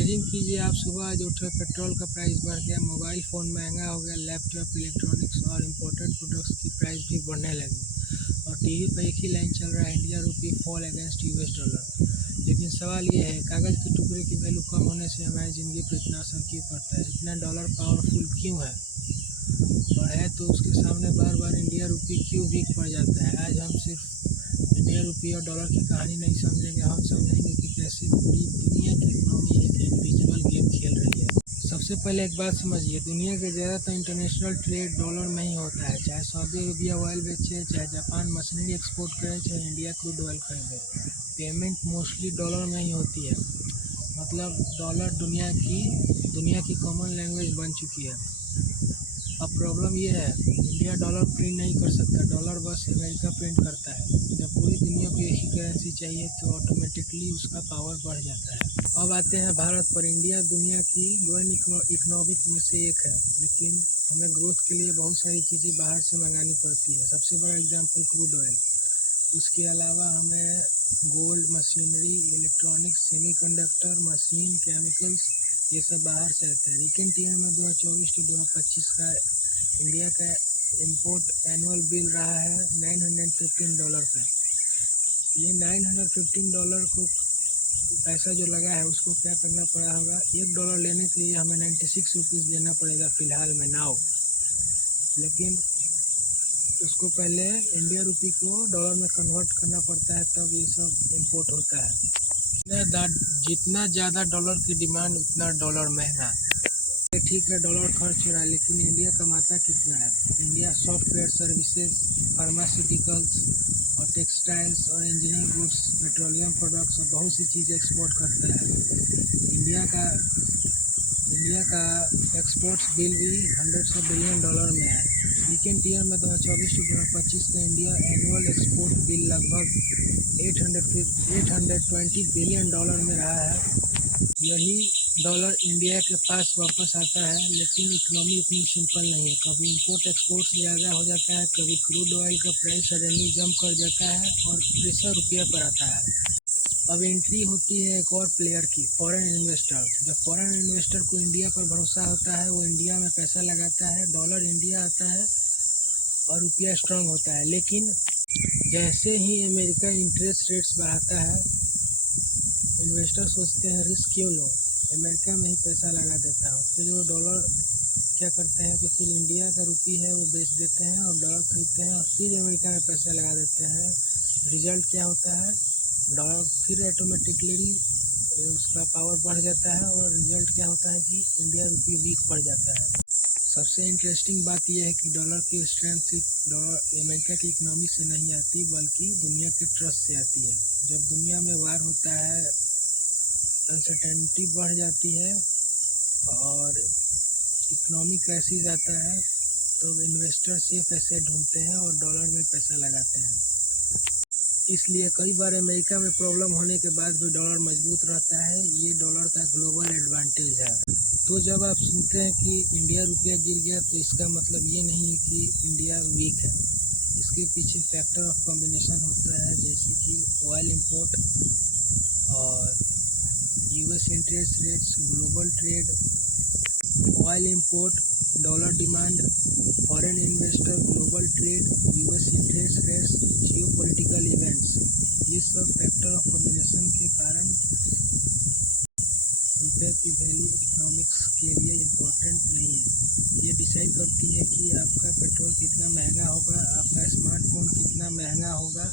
Imagine कीजिए आप सुबह आज उठे, पेट्रोल का प्राइस बढ़ गया, मोबाइल फ़ोन महंगा हो गया, लैपटॉप, इलेक्ट्रॉनिक्स और इम्पोर्टेड प्रोडक्ट्स की प्राइस भी बढ़ने लगी और टीवी पर एक ही लाइन चल रहा है, इंडिया रूपी फॉल अगेंस्ट यूएस डॉलर। लेकिन सवाल ये है, कागज़ के टुकड़े की वैल्यू कम होने से हमारी ज़िंदगी पर इतना असर क्यों पड़ता है? इतना डॉलर पावरफुल क्यों है? और है तो उसके सामने बार बार इंडिया रूपी क्यों वीक पड़ जाता है? आज हम सिर्फ इंडिया रूपी और डॉलर की कहानी नहीं समझेंगे, हम समझेंगे कि कैसे पूरी दुनिया की इकोनॉमी एक इनविजिबल गेम खेल रही है। सबसे पहले एक बात समझिए, दुनिया के ज़्यादातर इंटरनेशनल ट्रेड डॉलर में ही होता है। चाहे सऊदी अरबिया ऑयल बेचे, चाहे जापान मशीनरी एक्सपोर्ट करे, चाहे इंडिया क्रूड ऑयल खरीदे, पेमेंट मोस्टली डॉलर में ही होती है। मतलब डॉलर दुनिया की कॉमन लैंग्वेज बन चुकी है। अब प्रॉब्लम ये है, इंडिया डॉलर प्रिंट नहीं कर सकता, डॉलर बस अमेरिका प्रिंट करता है। जब पूरी दुनिया को एक ही करेंसी चाहिए तो ऑटोमेटिकली उसका पावर बढ़ जाता है। अब आते हैं भारत पर। इंडिया दुनिया की ग्रोइंग इकोनॉमिक में से एक है, लेकिन हमें ग्रोथ के लिए बहुत सारी चीज़ें बाहर से मंगानी पड़ती है। सबसे बड़ा एग्जाम्पल क्रूड ऑयल। उसके अलावा हमें gold, machinery, electronics, semiconductor, machine, chemicals, ये सब बाहर से आते हैं। रिसेंट ईयर में 2024 to 2025 का इंडिया का इंपोर्ट एनुअल बिल रहा है $915 का। ये $915 को पैसा जो लगा है उसको क्या करना पड़ा होगा, $1 लेने के लिए हमें 96 रुपीज़ देना पड़ेगा फ़िलहाल में नाउ। लेकिन उसको पहले इंडिया रूपी को डॉलर में कन्वर्ट करना पड़ता है, तब ये सब इंपोर्ट होता है। जितना ज़्यादा डॉलर की डिमांड उतना डॉलर महंगा। ठीक है, डॉलर खर्च हो रहा है, लेकिन इंडिया कमाता कितना है? इंडिया सॉफ्टवेयर सर्विसेज, फार्मास्यूटिकल्स और टेक्सटाइल्स और इंजीनियरिंग गुड्स, पेट्रोलियम प्रोडक्ट्स और बहुत सी चीज़ें एक्सपोर्ट करता है। इंडिया का एक्सपोर्ट्स बिल भी $100 बिलियन में है। रिसेंट ईयर में 2024 to 2025 का इंडिया एनुअल एक्सपोर्ट बिल लगभग $820 बिलियन में रहा है। यही डॉलर इंडिया के पास वापस आता है, लेकिन इकोनॉमी इतनी सिंपल नहीं है। कभी इंपोर्ट एक्सपोर्ट से ज़्यादा हो जाता है, कभी क्रूड ऑयल का प्राइस सडनली जंप कर जाता है और प्रेशर रुपये पर आता है। अब एंट्री होती है एक और प्लेयर की, फॉरेन इन्वेस्टर। जब फॉरेन इन्वेस्टर को इंडिया पर भरोसा होता है, वो इंडिया में पैसा लगाता है, डॉलर इंडिया आता है और रुपया स्ट्रांग होता है। लेकिन जैसे ही अमेरिका इंटरेस्ट रेट्स बढ़ाता है, इन्वेस्टर सोचते हैं रिस्क क्यों लो, अमेरिका में ही पैसा लगा देता हूँ। फिर वो डॉलर क्या करते हैं कि फिर इंडिया का रुपी है वो बेच देते हैं और डॉलर खरीदते हैं और फिर अमेरिका में पैसा लगा देते हैं। रिजल्ट क्या होता है? डॉलर फिर ऑटोमेटिकली उसका पावर बढ़ जाता है और रिजल्ट क्या होता है कि इंडिया रुपी वीक पड़ जाता है। सबसे इंटरेस्टिंग बात यह है कि डॉलर की स्ट्रेंथ सिर्फ डॉलर अमेरिका की इकोनॉमी से नहीं आती, बल्कि दुनिया के ट्रस्ट से आती है। जब दुनिया में वार होता है, अनसर्टेनिटी बढ़ जाती है और इकोनॉमिक क्राइसिस आता है, तो इन्वेस्टर सेफ एसेट ढूंढते हैं और डॉलर में पैसा लगाते हैं। इसलिए कई बार अमेरिका में प्रॉब्लम होने के बाद भी डॉलर मजबूत रहता है। ये डॉलर का ग्लोबल एडवांटेज है। तो जब आप सुनते हैं कि इंडिया रुपया गिर गया, तो इसका मतलब ये नहीं है कि इंडिया वीक है। इसके पीछे फैक्टर ऑफ कॉम्बिनेशन होता है, जैसे कि ऑयल इंपोर्ट और US interest rates, global trade, oil import, dollar demand, foreign investor, global trade, US interest rates, geopolitical events. ये सब फैक्टर ऑफ कॉम्बिनेशन के कारण रुपये की वैल्यू इकोनॉमिक्स के लिए इम्पोर्टेंट नहीं है। ये डिसाइड करती है कि आपका पेट्रोल कितना महंगा होगा, आपका स्मार्टफोन कितना महंगा होगा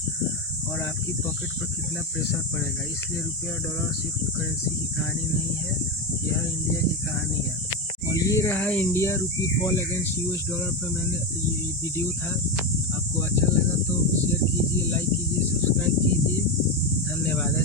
और आपकी पॉकेट पर कितना प्रेशर पड़ेगा। इसलिए रुपया और डॉलर सिर्फ करेंसी की कहानी नहीं है, यह इंडिया की कहानी है। और ये रहा इंडिया रूपी फॉल अगेंस्ट यूएस डॉलर पर मैंने ये वीडियो था। आपको अच्छा लगा तो शेयर कीजिए, लाइक कीजिए, सब्सक्राइब कीजिए। धन्यवाद।